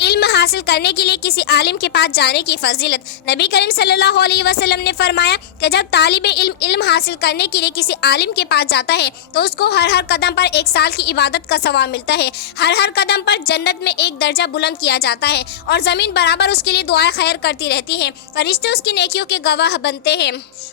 علم حاصل کرنے کے لیے کسی عالم کے پاس جانے کی فضیلت۔ نبی کریم صلی اللہ علیہ وسلم نے فرمایا کہ جب طالب علم علم حاصل کرنے کے لیے کسی عالم کے پاس جاتا ہے تو اس کو ہر قدم پر 1 سال کی عبادت کا ثواب ملتا ہے۔ ہر قدم پر جنت میں ایک درجہ بلند کیا جاتا ہے اور زمین برابر اس کے لیے دعائیں خیر کرتی رہتی ہیں۔ فرشتے اس کی نیکیوں کے گواہ بنتے ہیں۔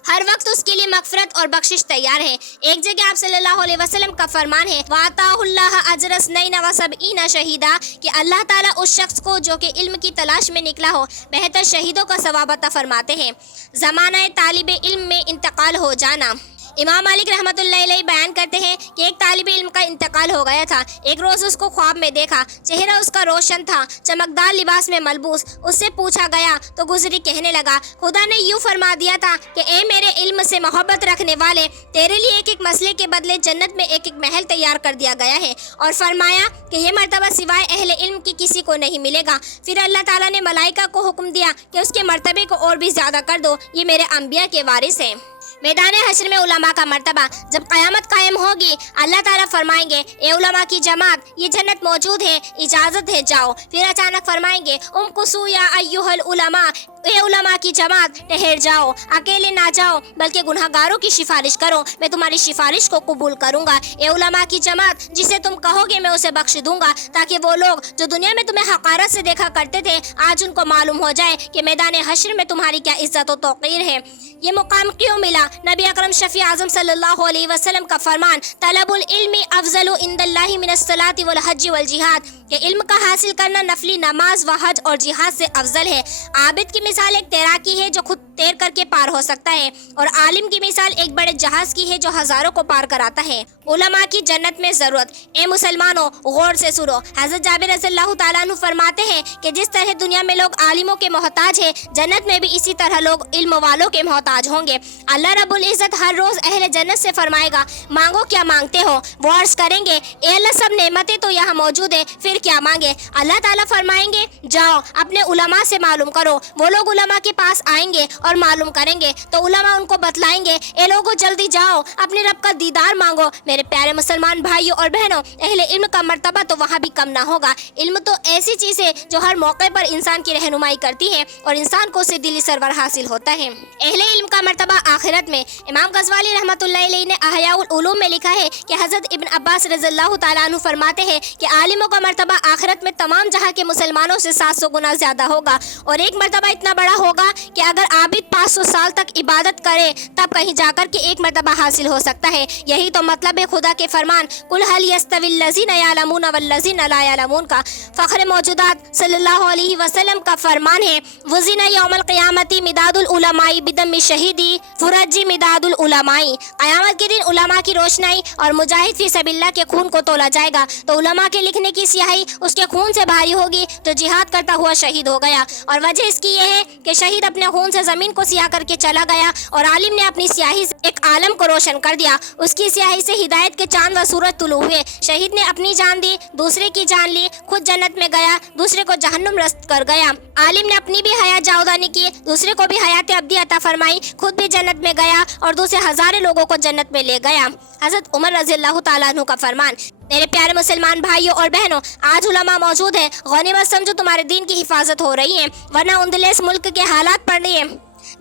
ہر وقت اس کے لیے مغفرت اور بخشش تیار ہے۔ ایک جگہ آپ صلی اللہ علیہ وسلم کا فرمان ہے وَآتَاهُ اللَّهُ أَجْرَ 72 شہیدا کہ اللہ تعالیٰ اس شخص کو جو کہ علم کی تلاش میں نکلا ہو بہتر شہیدوں کا ثواب عطا فرماتے ہیں۔ زمانہ طالب علم میں انتقال ہو جانا۔ امام مالک رحمۃ اللہ علیہ بیان کرتے ہیں کہ ایک طالب علم کا انتقال ہو گیا تھا۔ ایک روز اس کو خواب میں دیکھا، چہرہ اس کا روشن تھا، چمکدار لباس میں ملبوس۔ اس سے پوچھا گیا تو گزری کہنے لگا خدا نے یوں فرما دیا تھا کہ اے میرے علم سے محبت رکھنے والے، تیرے لیے ایک مسئلے کے بدلے جنت میں ایک محل تیار کر دیا گیا ہے، اور فرمایا کہ یہ مرتبہ سوائے اہل علم کی کسی کو نہیں ملے گا۔ پھر اللہ تعالیٰ نے ملائکہ کو حکم دیا کہ اس کے مرتبے کو اور بھی زیادہ کر دو، یہ میرے انبیاء کے وارث ہیں۔ میدان حشر میں علماء کا مرتبہ جب قیامت قائم ہوگی، اللہ تعالیٰ فرمائیں گے اے علماء کی جماعت، یہ جنت موجود ہے، اجازت ہے جاؤ۔ پھر اچانک فرمائیں گے امکثوا یا ایھا العلماء، اے علماء کی جماعت ٹھہر جاؤ، اکیلے نہ جاؤ بلکہ گنہگاروں کی سفارش کرو، میں تمہاری سفارش کو قبول کروں گا۔ اے علماء کی جماعت، جسے تم کہو گے میں اسے بخش دوں گا، تاکہ وہ لوگ جو دنیا میں تمہیں حقارت سے دیکھا کرتے تھے آج ان کو معلوم ہو جائے کہ میدان حشر میں تمہاری کیا عزت و توقیر ہے۔ یہ مقام کیوں ملا؟ نبی اکرم شفیع اعظم صلی اللہ علیہ وسلم کا فرمان طلب العلم افضل عند اللہ من الصلاۃ والحج والجہاد کہ علم کا حاصل کرنا نفلی نماز و حج اور جہاد سے افضل ہے۔ عابد کی مثال ایک تیراکی ہے جو خود تیر کر کے پار ہو سکتا ہے، اور عالم کی مثال ایک بڑے جہاز کی ہے جو ہزاروں کو پار کراتا ہے۔ علماء کی جنت میں ضرورت۔ اے مسلمانوں غور سے سنو، حضرت جابر رضی اللہ تعالیٰ عنہ فرماتے ہیں کہ جس طرح دنیا میں لوگ عالموں کے محتاج ہیں، جنت میں بھی اسی طرح لوگ علم والوں کے محتاج ہوں گے۔ اللہ رب العزت ہر روز اہل جنت سے فرمائے گا مانگو کیا مانگتے ہو؟ وہ عرض کریں گے اے اللہ سب نعمتیں تو یہاں موجود ہیں، پھر کیا مانگے؟ اللہ تعالیٰ فرمائیں گے جاؤ اپنے علماء سے معلوم کرو۔ وہ لوگ علماء کے پاس آئیں گے اور معلوم کریں گے تو علماء ان کو بتلائیں گے اے لوگو جلدی جاؤ اپنے رب کا دیدار مانگو۔ میرے پیارے مسلمان بھائیوں اور بہنوں، اہل علم کا مرتبہ تو وہاں بھی کم نہ ہوگا۔ علم تو ایسی چیز ہے جو ہر موقع پر انسان کی رہنمائی کرتی ہے اور انسان کو اسے دلی سرور حاصل ہوتا ہے۔ اہل علم کا مرتبہ آخرت میں۔ امام غزالی رحمۃ اللہ علیہ نے احیاء العلوم میں لکھا ہے کہ حضرت ابن عباس رضی اللہ تعالیٰ عنہ فرماتے ہیں کہ عالموں کا مرتبہ آخرت میں تمام جہاں کے مسلمانوں سے 700 گنا زیادہ ہوگا، اور ایک مرتبہ اتنا بڑا ہوگا کہ اگر عابد 500 سال تک عبادت کرے تب کہیں جا کر کے ایک مرتبہ حاصل ہو سکتا ہے۔ یہی تو مطلب ہے خدا کے فرمان قل هل يستوي الذين يعلمون والذين لا يعلمون کا۔ فخر موجودات صلی اللہ علیہ وسلم کا فرمان ہے وزن یوم القیامت مداد العلماء بدم شہیدی فرج مداد العلماء، قیامت کے دن علماء کی روشنائی اور مجاہد فی سبیل اللہ کے خون کو تولا جائے گا تو علماء کے لکھنے کی سیاہی اس کے خون سے بھاری ہوگی جو جہاد کرتا ہوا شہید ہو گیا، اور وجہ اس کی یہ ہے کہ شہید اپنے خون سے زمین کو سیاہ کر کے چلا گیا اور عالم نے اپنی سیاہی سے ایک عالم کو روشن کر دیا۔ اس کی سیاہی سے ہدایت کے چاند و سورج طلوع ہوئے۔ شہید نے اپنی جان دی، دوسرے کی جان لی، خود جنت میں گیا، دوسرے کو جہنم رست کر گیا۔ عالم نے اپنی بھی حیات جاودانی کی، دوسرے کو بھی حیات ابدی عطا فرمائی، خود بھی جنت میں گیا اور دوسرے ہزاروں لوگوں کو جنت میں لے گیا۔ حضرت عمر رضی اللہ تعالیٰ عنہ کا فرمان۔ میرے پیارے مسلمان بھائیوں اور بہنوں، آج علماء موجود ہیں، غنیمت سمجھو تمہارے دین کی حفاظت ہو رہی ہے، ورنہ اندلس ملک کے حالات پڑ رہی ہیں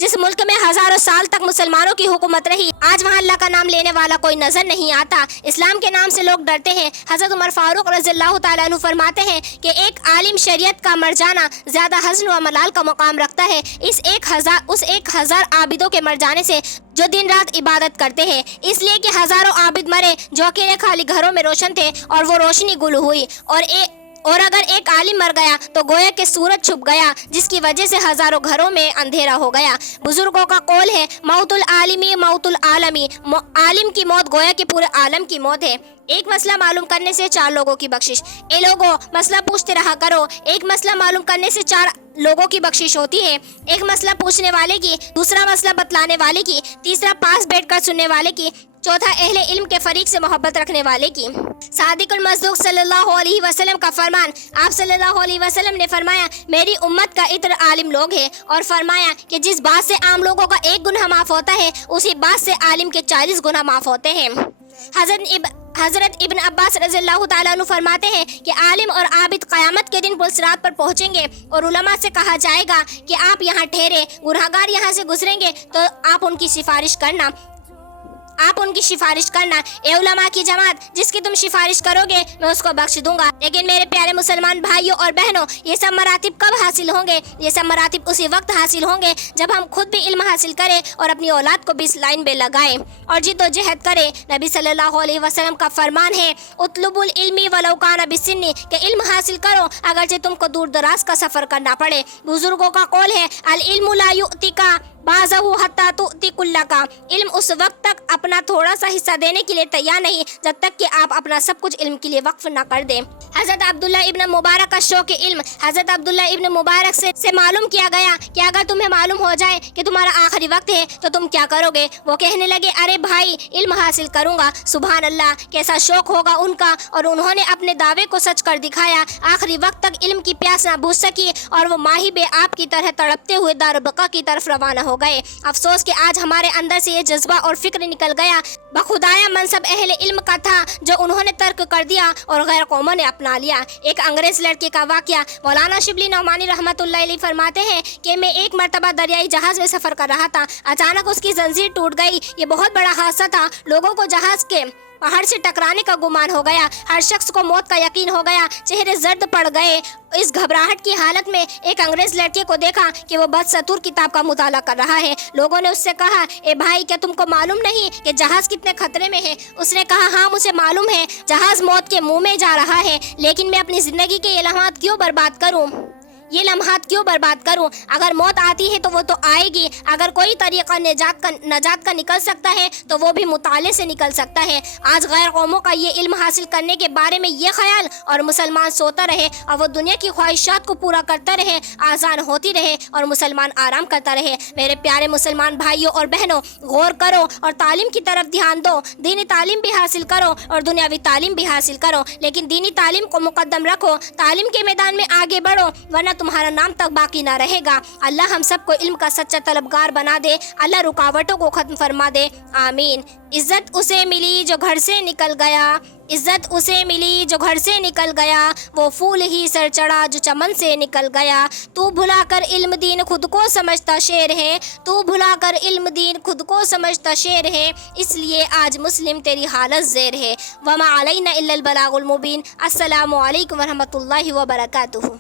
جس ملک میں ہزاروں سال تک مسلمانوں کی حکومت رہی، آج وہاں اللہ کا نام لینے والا کوئی نظر نہیں آتا۔ اسلام کے نام سے لوگ ڈرتے ہیں۔ حضرت عمر فاروق رضی اللہ تعالیٰ عنہ فرماتے ہیں کہ ایک عالم شریعت کا مر جانا زیادہ حزن و ملال کا مقام رکھتا ہے اس 1000 عابدوں کے مر جانے سے جو دن رات عبادت کرتے ہیں، اس لیے کہ ہزاروں عابد مرے جو اکیلے خالی گھروں میں روشن تھے اور وہ روشنی گل ہوئی، اور اگر ایک عالم مر گیا تو گویا کہ سورج چھپ گیا جس کی وجہ سے ہزاروں گھروں میں اندھیرا ہو گیا۔ بزرگوں کا قول ہے موت العالمی موت العالمی، عالم کی موت گویا کہ پورے عالم کی موت ہے۔ ایک مسئلہ معلوم کرنے سے 4 لوگوں کی بخشش۔ اے لوگوں مسئلہ پوچھتے رہا کرو، ایک مسئلہ معلوم کرنے سے 4 لوگوں کی بخشش ہوتی ہے، ایک مسئلہ پوچھنے والے کی، دوسرا مسئلہ بتلانے والے کی، تیسرا پاس بیٹھ کر سننے والے کی، چوتھا اہل علم کے فریق سے محبت رکھنے والے کی۔ صادق المصدوق صلی اللہ علیہ وسلم کا فرمان، آپ صلی اللہ علیہ وسلم نے فرمایا میری امت کا عطر عالم لوگ ہے، اور فرمایا کہ جس بات سے عام لوگوں کا 1 گناہ معاف ہوتا ہے اسی بات سے عالم کے 40 گناہ معاف ہوتے ہیں۔ حضرت ابن عباس رضی اللہ تعالیٰ عنہ فرماتے ہیں کہ عالم اور عابد قیامت کے دن پلسرات پر پہنچیں گے اور علماء سے کہا جائے گا کہ آپ یہاں ٹھہرے، گنہگار یہاں سے گزریں گے تو آپ ان کی سفارش کرنا، اے علماء کی جماعت، جس کی تم سفارش کرو گے میں اس کو بخش دوں گا۔ لیکن میرے پیارے مسلمان بھائیوں اور بہنوں، یہ سب مراتب کب حاصل ہوں گے؟ یہ سب مراتب اسی وقت حاصل ہوں گے جب ہم خود بھی علم حاصل کریں اور اپنی اولاد کو بھی اس لائن میں لگائیں اور جد و جہد کریں۔ نبی صلی اللہ علیہ وسلم کا فرمان ہے، اطلبوا العلم ولو کان بالسن، کہ علم حاصل کرو اگرچہ تم کو دور دراز کا سفر کرنا پڑے۔ بزرگوں کا قول ہے، العلم لا یؤتیک بعضہ حتی تؤتی کلک، علم اس وقت تک اپنا تھوڑا سا حصہ دینے کے لیے تیار نہیں جب تک کہ آپ اپنا سب کچھ علم کے لیے وقف نہ کر دیں۔ حضرت عبداللہ ابن مبارک کا شوق علم، حضرت عبداللہ ابن مبارک سے معلوم کیا گیا کہ اگر تمہیں معلوم ہو جائے کہ تمہارا آخری وقت ہے تو تم کیا کرو گے؟ وہ کہنے لگے، ارے بھائی، علم حاصل کروں گا۔ سبحان اللہ، کیسا شوق ہوگا ان کا، اور انہوں نے اپنے دعوے کو سچ کر دکھایا۔ آخری وقت تک علم کی پیاس نہ بجھ سکی اور وہ ماہی بے آپ کی طرح تڑپتے ہوئے دار بقا کی طرف روانہ ہو گئے۔ افسوس کہ آج ہمارے اندر سے یہ جذبہ اور فکر نکل گیا۔ بخدایا منصب اہل علم کا تھا جو انہوں نے ترک کر دیا اور غیر قوموں نے اپنا لیا۔ ایک انگریز لڑکے کا واقعہ، مولانا شبلی نعمانی رحمۃ اللہ علیہ فرماتے ہیں کہ میں ایک مرتبہ دریائی جہاز میں سفر کر رہا تھا، اچانک اس کی زنجیر ٹوٹ گئی۔ یہ بہت بڑا حادثہ تھا، لوگوں کو جہاز کے پہاڑ سے ٹکرانے کا گمان ہو گیا، ہر شخص کو موت کا یقین ہو گیا، چہرے زرد پڑ گئے۔ اس گھبراہٹ کی حالت میں ایک انگریز لڑکے کو دیکھا کہ وہ بدستور کتاب کا مطالعہ کر رہا ہے۔ لوگوں نے اس سے کہا، اے بھائی، کیا تم کو معلوم نہیں کہ جہاز کتنے خطرے میں ہے؟ اس نے کہا، ہاں مجھے معلوم ہے، جہاز موت کے منہ میں جا رہا ہے، لیکن میں اپنی زندگی کے یہ لمحات کیوں برباد کروں؟ اگر موت آتی ہے تو وہ تو آئے گی، اگر کوئی طریقہ نجات کا نکل سکتا ہے تو وہ بھی مطالعے سے نکل سکتا ہے۔ آج غیر قوموں کا یہ علم حاصل کرنے کے بارے میں یہ خیال، اور مسلمان سوتا رہے اور وہ دنیا کی خواہشات کو پورا کرتا رہے، آزان ہوتی رہے اور مسلمان آرام کرتا رہے۔ میرے پیارے مسلمان بھائیوں اور بہنوں، غور کرو اور تعلیم کی طرف دھیان دو۔ دینی تعلیم بھی حاصل کرو اور دنیاوی تعلیم بھی حاصل کرو، لیکن دینی تعلیم کو مقدم رکھو۔ تعلیم کے میدان میں آگے بڑھو، ورنہ تمہارا نام تک باقی نہ رہے گا۔ اللہ ہم سب کو علم کا سچا طلبگار بنا دے، اللہ رکاوٹوں کو ختم فرما دے، آمین۔ عزت اسے ملی جو گھر سے نکل گیا، عزت اسے ملی جو گھر سے نکل گیا، وہ پھول ہی سر چڑھا جو چمن سے نکل گیا۔ تو بھلا کر علم دین خود کو سمجھتا شیر ہے، تو بھلا کر علم دین خود کو سمجھتا شیر ہے، اس لیے آج مسلم تیری حالت زیر ہے۔ وما علینا الا البلاغ المبین۔ السلام علیکم ورحمۃ اللہ وبرکاتہ۔